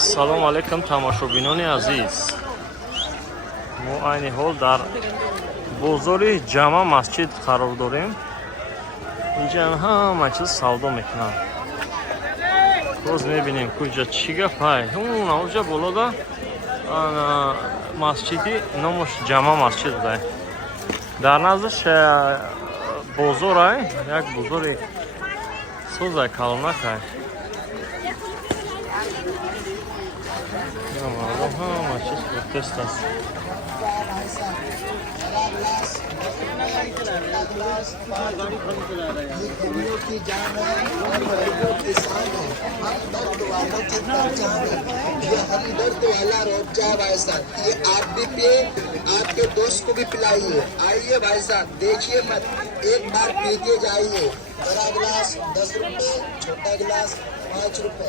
салом алейкум тамошобинони азиз. мо айни ҳол дар бозори ҷама масҷид қарор дорем. инҷа ҳама чиз савдо мекунанд. роз мебинем куҷа чӣ гапай оҷа болода масҷиди номаш ҷама масҷид будай. дар наздаш бозорай як бозори созай калонакай. ҳама чиз протест аст. ये आप भी पिए, आपके दोस्त को भी पिलाइए। आइए भाई साहब, देखिए मत, एक बार पी के जाइए। बड़ा गिलास 10 रुपए, छोटा गिलास 5 रुपए।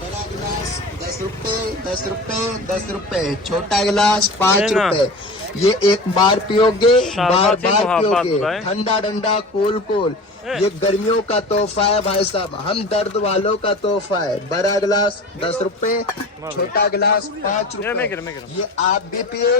बड़ा गिलास 10 रुपए, 10 रुपए, 10 रुपए, छोटा गिलास 5 रुपए। ये एक बार पियोगे, बार बार पियोगे। ठंडा ठंडा कूल कूल, ये गर्मियों का तोहफा है भाई साहब, हम दर्द वालों का तोहफा है। बड़ा गिलास 10 रुपए, छोटा गिलास 5 रुपए। ये आप भी पिए,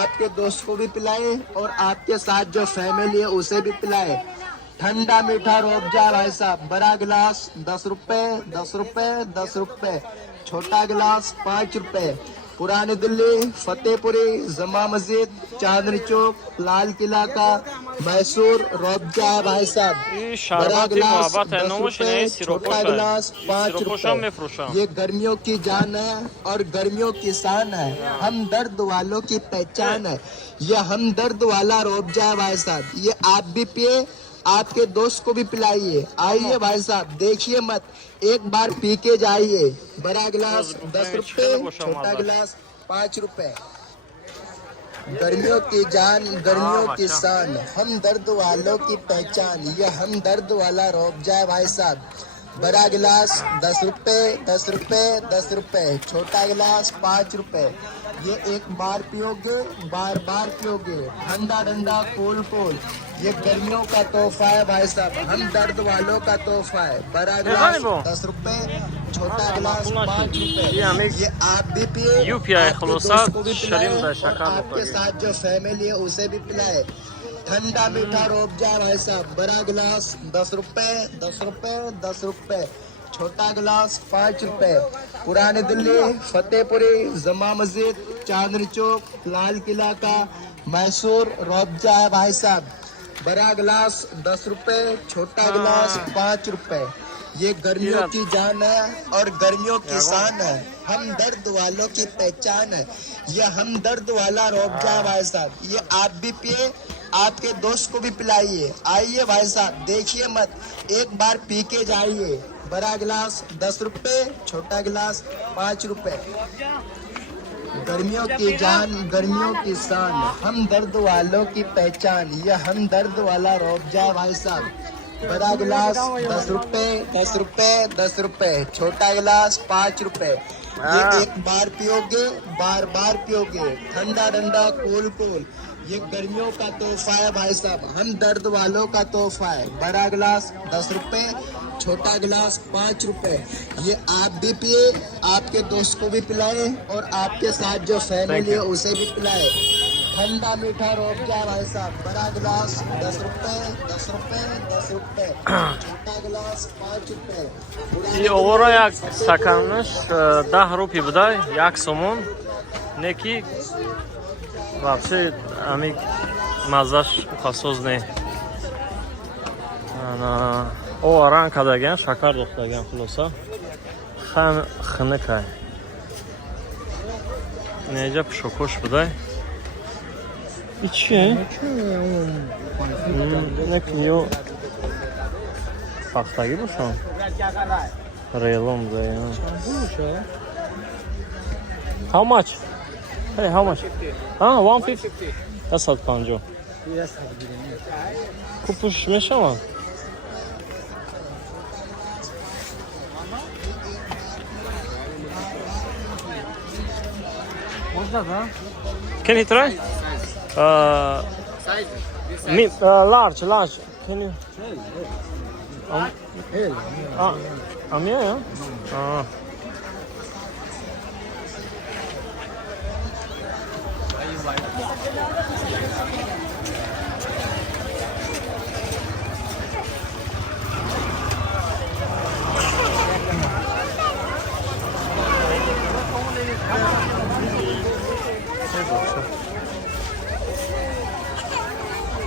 आपके दोस्त को भी पिलाए और आपके साथ जो फैमिली है उसे भी पिलाए। ठंडा मीठा रूअफ़ज़ा भाई साहब। बड़ा गिलास 10 रुपए, 10 रुपए, 10 रुपए, छोटा गिलास 5 रुपए। पुरानी दिल्ली, फतेहपुरी, जमा मस्जिद, चांदनी चौक, लाल किला का मैसूर रूअफ़ज़ा है भाई साहब। बड़ा गिलास 10 रुपए, छोटा गिलास 5 रुपए। ये गर्मियों की जान है और गर्मियों की शान है, हम दर्द वालों की पहचान है। ये हम दर्द वाला रूअफ़ज़ा है भाई साहब। ये आप भी पिए, आपके दोस्त को भी पिलाइए। आइए भाई साहब, देखिए मत, एक बार पी के जाइए। बड़ा गिलास 10 रुपए, छोटा गिलास 5 रुपए। गर्मियों की जान, गर्मियों की शान, हम दर्द वालों की पहचान। ये हम दर्द वाला रूअफ़ज़ा है भाई साहब। बड़ा गिलास 10 रुपए, 10 रुपए, 10 रुपए, छोटा गिलास 5 रुपए। ये एक बार पियोगे, बार बार पियोगे। ठंडा ठंडा कूल कूल, ये गर्मियों का तोहफा है भाई साहब, हम दर्द वालों का तोहफा है। बड़ा गिलास 10 रुपए, छोटा गिलास 5 रुपए। ये आप भी पिए, आपके दोस्त को भी पिलाए और आपके साथ जो फैमिली है उसे भी पिलाए। ठंडा मीठा रूअफ़ज़ा भाई साहब। बड़ा गिलास 10 रुपए, 10 रुपए, 10 रुपए, छोटा गिलास 5 रुपए। पुरानी दिल्ली, फतेहपुरी, जमा मस्जिद, चांदनी चौक, लाल किला का मैसूर रूअफ़ज़ा है भाई साहब। बड़ा गिलास 10 रुपए, छोटा गिलास 5 रुपए। ये गर्मियों की जान है और गर्मियों की शान है, हम दर्द वालों की पहचान है। ये हम दर्द वाला रूअफ़ज़ा है भाई साहब। ये आप भी पिए, आपके दोस्त को भी पिलाइए। आइए भाई साहब, देखिए मत, एक बार पी के जाइए। बड़ा गिलास 10 रुपए, छोटा गिलास 5 रुपए। गर्मियों की जान, गर्मियों की शान, हम दर्द वालों की पहचान। ये हम दर्द वाला रूअफ़ज़ा भाई साहब। बड़ा गिलास 10 रुपए, 10 रुपए, 10 रुपए, छोटा गिलास 5 रुपए। ये एक बार पियोगे, बार बार पियोगे। ठंडा ठंडा कूल कूल, ये गर्मियों का तोहफा है भाई साहब, हम दर्द वालों का तोहफा है। बड़ा गिलास 10 रुपए, छोटा गिलास 5 रुपए। ये आप भी पिए, आपके दोस्त को भी पिलाए और आपके साथ जो फैमिली है उसे भी पिलाए। ठंडा मीठा रूअफ़ज़ा भाई साहब। बड़ा गिलास 10 रुपए, 10 रुपए, 10 रुपए, छोटा गिलास 5 रुपए। ин овора як стаканаш 10 рупи будай, як сомон. Неки вообще амик мазаш хасоз не. Ана о ранг кадаган, шакар дохтаган хулоса. Хам хнакай. Неҷа пушокош будай. Ичи? Некиё пахтаги бошон. Рейлом заян. How much? Hey, how much? 150. That's not panjo. Kupuş meşama. Can you try? Me, large. Can you? A minha é? Ah.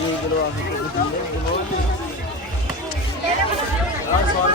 ये किलो